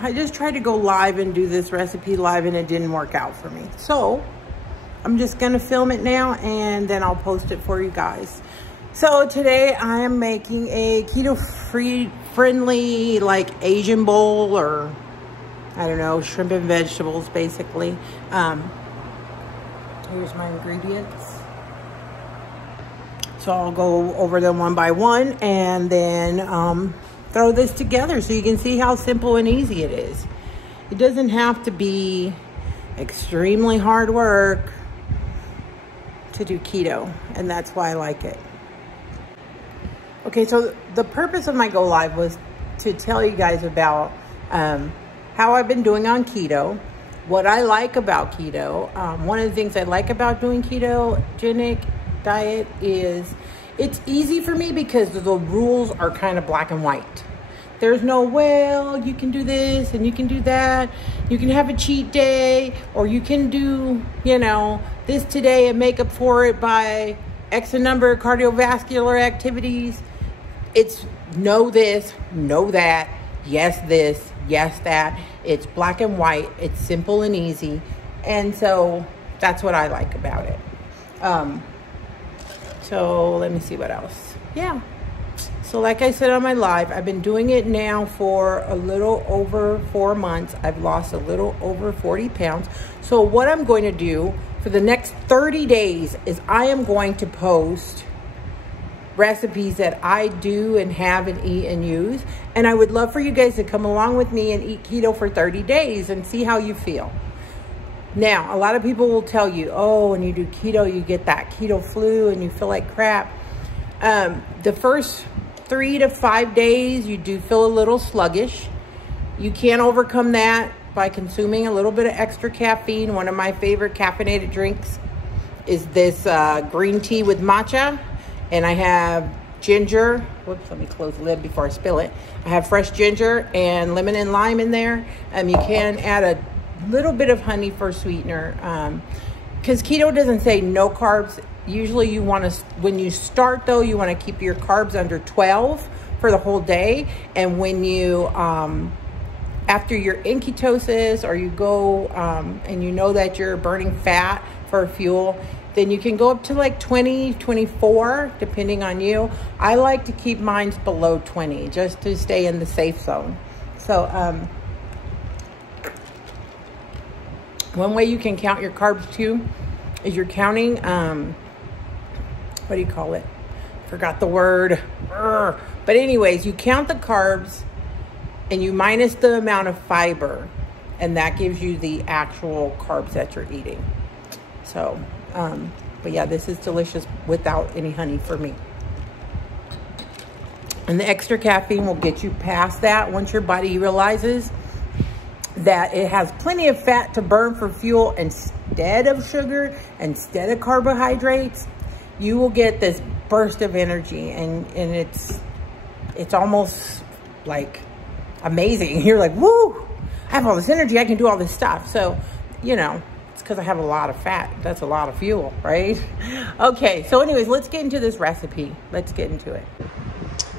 I just tried to go live and do this recipe live and it didn't work out for me. So I'm just gonna film it now and then I'll post it for you guys. So today I am making a keto friendly like Asian bowl, or I don't know, shrimp and vegetables basically. Here's my ingredients. So I'll go over them one by one and then throw this together so you can see how simple and easy it is. It doesn't have to be extremely hard work to do keto, and that's why I like it. Okay, so the purpose of my go live was to tell you guys about how I've been doing on keto, what I like about keto. One of the things I like about doing ketogenic diet is it's easy for me because the rules are kind of black and white. There's no, well, you can do this and you can do that. You can have a cheat day, or you can do, you know, this today and make up for it by X number of cardiovascular activities. It's no this, no that, yes this, yes that. It's black and white. It's simple and easy. And so that's what I like about it. So let me see what else. Yeah. So like I said on my live, I've been doing it now for a little over 4 months. I've lost a little over 40 pounds. So what I'm going to do for the next 30 days is I am going to post recipes that I do and have and eat and use. And I would love for you guys to come along with me and eat keto for 30 days and see how you feel. Now, a lot of people will tell you, oh, when you do keto, you get that keto flu and you feel like crap. The first 3 to 5 days, you do feel a little sluggish. You can overcome that by consuming a little bit of extra caffeine. One of my favorite caffeinated drinks is this green tea with matcha. And I have ginger. Whoops, let me close the lid before I spill it. I have fresh ginger and lemon and lime in there. You can add a little bit of honey for sweetener. Because keto doesn't say no carbs. Usually you want to, when you start though, you want to keep your carbs under 12 for the whole day. And when you, after you're in ketosis, or you go and you know that you're burning fat for fuel, then you can go up to like 20, 24, depending on you. I like to keep mine below 20 just to stay in the safe zone. So one way you can count your carbs too is you're counting, what do you call it? Forgot the word. But anyways, you count the carbs and you minus the amount of fiber, and that gives you the actual carbs that you're eating. So, but yeah, this is delicious without any honey for me. And the extra caffeine will get you past that once your body realizes that it has plenty of fat to burn for fuel instead of sugar, instead of carbohydrates. You will get this burst of energy, and it's almost like amazing. You're like, woo, I have all this energy, I can do all this stuff. So, you know, it's because I have a lot of fat. That's a lot of fuel, right? Okay, so anyways, let's get into this recipe. Let's get into it.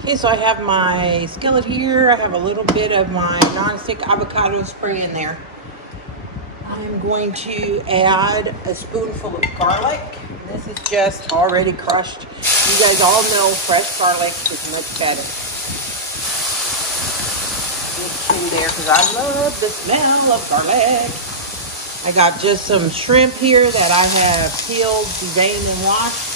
Okay, so I have my skillet here. I have a little bit of my non-stick avocado spray in there. I'm going to add a spoonful of garlic. This is just already crushed. You guys all know fresh garlic is much better. Get in there because I love the smell of garlic. I got just some shrimp here that I have peeled, deveined, and washed.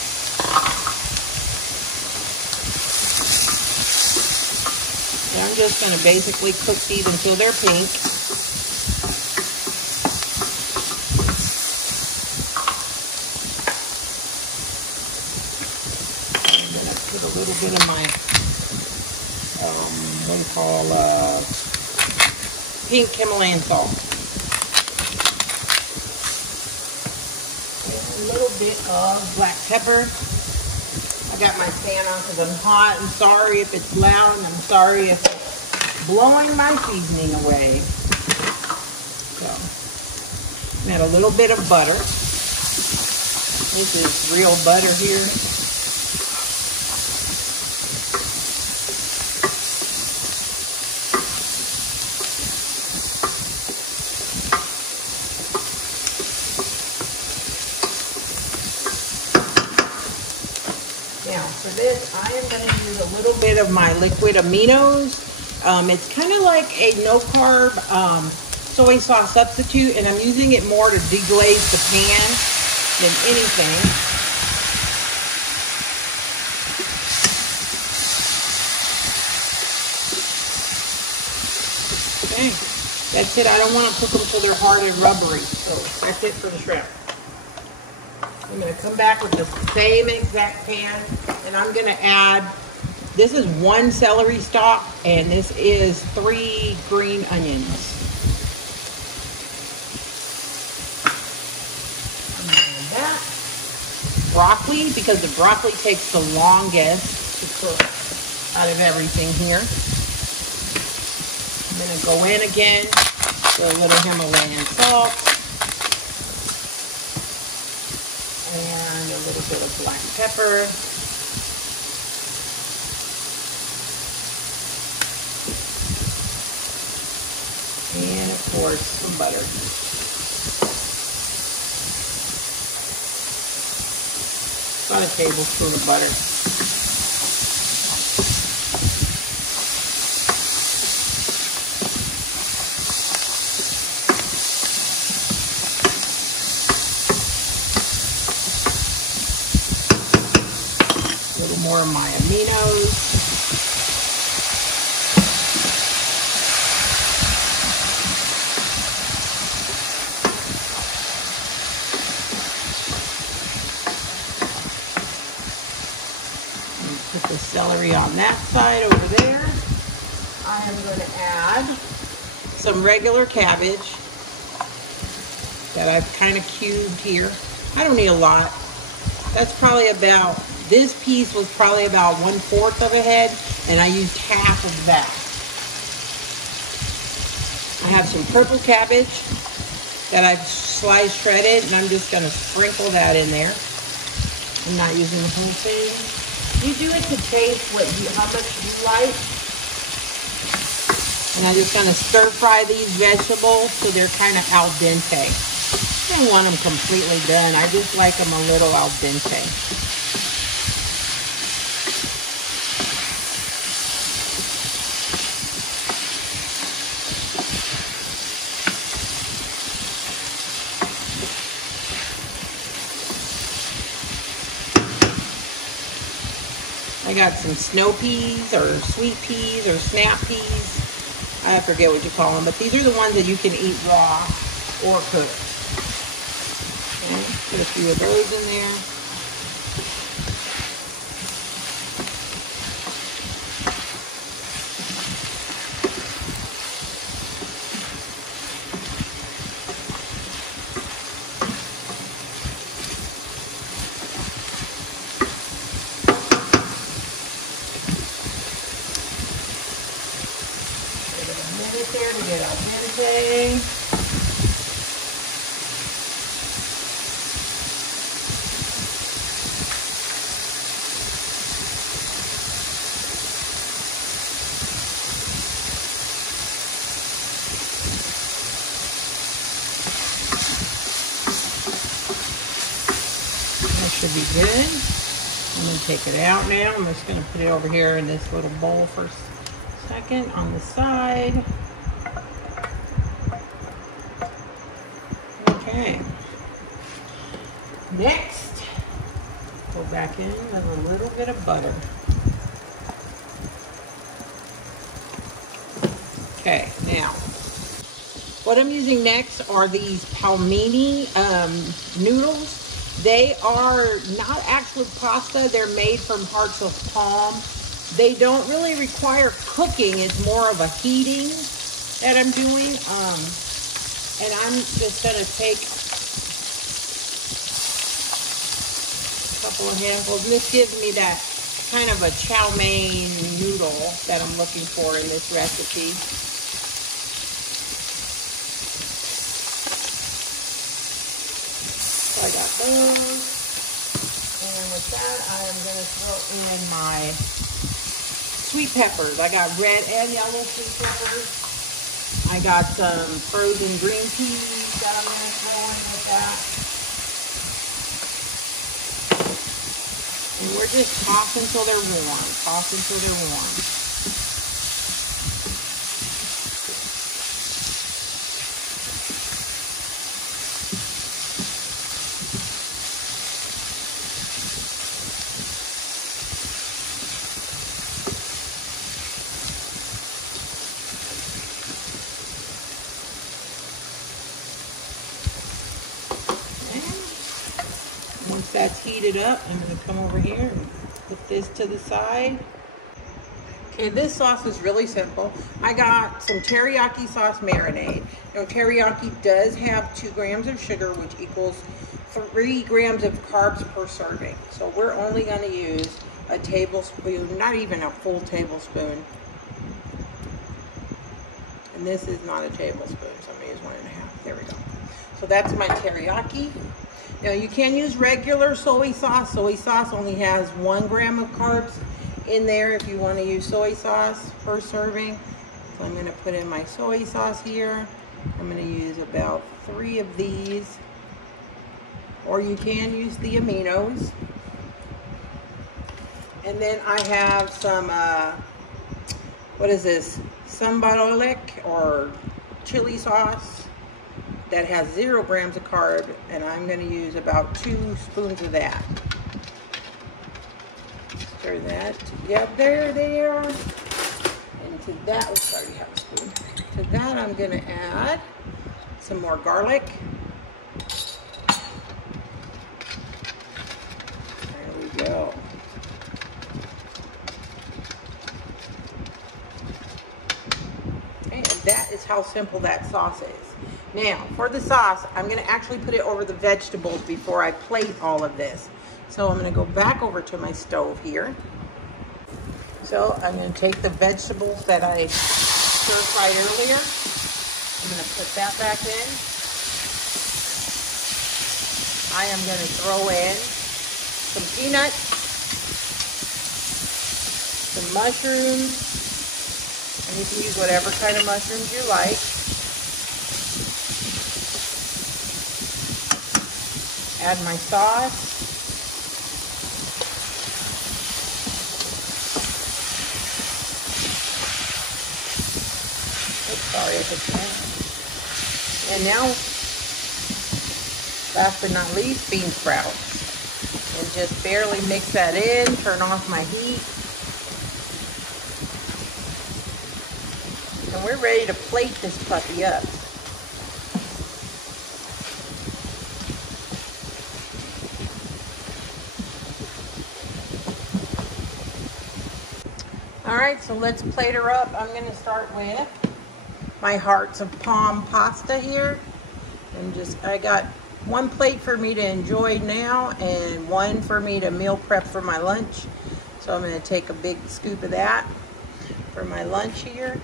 And I'm just going to basically cook these until they're pink. I'm going to put a little bit of my, what do you call, pink Himalayan salt. And a little bit of black pepper. I got my fan on because I'm hot. I'm sorry if it's loud, and I'm sorry if it's blowing my seasoning away. So, add a little bit of butter. This is real butter here. this, I am going to use a little bit of my liquid aminos. It's kind of like a no-carb soy sauce substitute, and I'm using it more to deglaze the pan than anything. Okay, that's it. I don't want to cook them till they're hard and rubbery. So that's it for the shrimp. I'm going to come back with the same exact pan, and I'm going to add, this is 1 celery stalk, and this is 3 green onions. And that. Broccoli, because the broccoli takes the longest to cook out of everything here. I'm going to go in again with a little Himalayan salt. And a little bit of black pepper. And of course, some butter. About a tablespoon of butter. A little more of my aminos. Put the celery on that side over there. I am going to add some regular cabbage that I've kind of cubed here. I don't need a lot. That's probably about, this piece was probably about 1/4 of a head, and I used half of that. I have some purple cabbage that I've sliced shredded, and I'm just going to sprinkle that in there. I'm not using the whole thing. You do it to taste how much you like. And I'm just going to stir fry these vegetables so they're kind of al dente. I don't want them completely done. I just like them a little al dente. I got some snow peas or sweet peas or snap peas. I forget what you call them, but these are the ones that you can eat raw or cooked. Okay, put a few of those in there. There to get al dente. That should be good. I'm going to take it out now. I'm just going to put it over here in this little bowl for a second on the side. Okay. Next, go back in with a little bit of butter. Okay, now, what I'm using next are these palmini noodles. They are not actual pasta. They're made from hearts of palm. They don't really require cooking. It's more of a heating that I'm doing. And I'm just going to take a couple of handfuls. And this gives me that kind of a chow mein noodle that I'm looking for in this recipe. So I got those. And with that, I am going to throw in my sweet peppers. I got red and yellow sweet peppers. I got some frozen green peas that I'm going to throw in with that. And we're just tossing until they're warm. Toss until they're warm. Once that's heated up, I'm going to come over here and put this to the side. Okay, this sauce is really simple. I got some teriyaki sauce marinade. Now, teriyaki does have 2 grams of sugar, which equals 3 grams of carbs per serving. So we're only going to use a tablespoon, not even a full tablespoon. And this is not a tablespoon, so I'm going to use 1.5. There we go. So that's my teriyaki. Now you can use regular soy sauce. Soy sauce only has 1 gram of carbs in there if you want to use soy sauce per serving. So I'm going to put in my soy sauce here. I'm going to use about 3 of these. Or you can use the EMUs. And then I have some, what is this? Sambarolic or chili sauce that has 0 grams of carb, and I'm going to use about 2 spoons of that. Stir that together there. And to that, oops, I already have a spoon. To that, I'm going to add some more garlic. There we go. And that is how simple that sauce is. Now, for the sauce, I'm going to actually put it over the vegetables before I plate all of this. So I'm going to go back over to my stove here. So I'm going to take the vegetables that I stir-fried earlier. I'm going to put that back in. I am going to throw in some peanuts, some mushrooms, and you can use whatever kind of mushrooms you like. Add my sauce. Oops, sorry if it's bad. And now, last but not least, bean sprouts. And just barely mix that in, turn off my heat. And we're ready to plate this puppy up. All right, so let's plate her up. I'm gonna start with my hearts of palm pasta here. And I got 1 plate for me to enjoy now and 1 for me to meal prep for my lunch. So I'm gonna take a big scoop of that for my lunch here.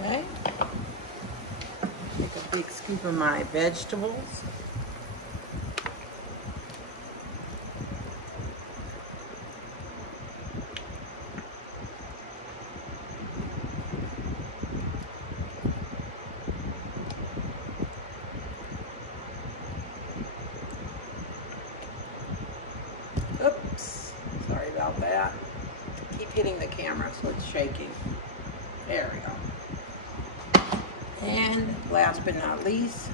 Okay. Take a big scoop of my vegetables. Oops, sorry about that. Keep hitting the camera so it's shaking. There we go. And last but not least,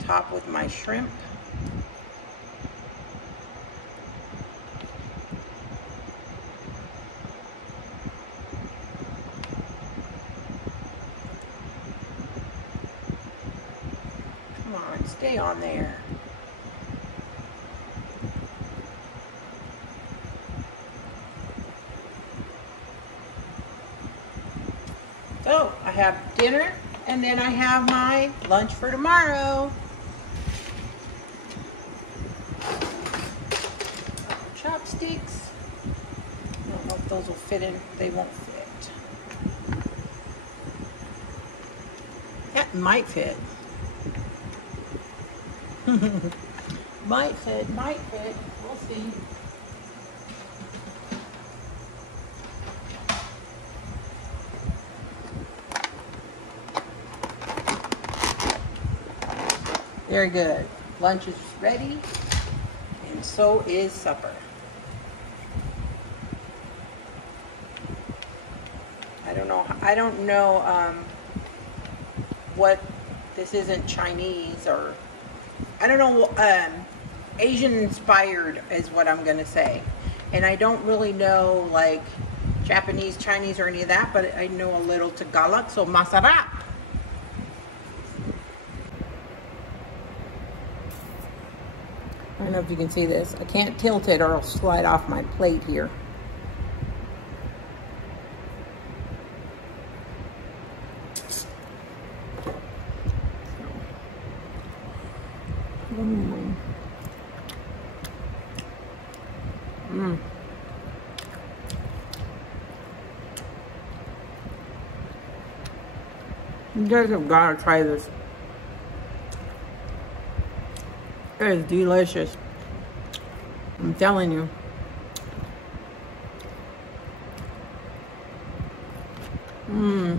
top with my shrimp. Come on, stay on there. So I have dinner, and then I have my lunch for tomorrow. Chopsticks. I don't know if those will fit in. They won't fit. That might fit. Might fit, might fit. We'll see. Very good. Lunch is ready, and so is supper. I don't know what, this isn't Chinese, or I don't know, Asian inspired is what I'm gonna say. And I don't really know like Japanese, Chinese, or any of that, but I know a little Tagalog, so masarap. I don't know if you can see this. I can't tilt it or it'll slide off my plate here. You guys have got to try this. It is delicious. I'm telling you. Mmm.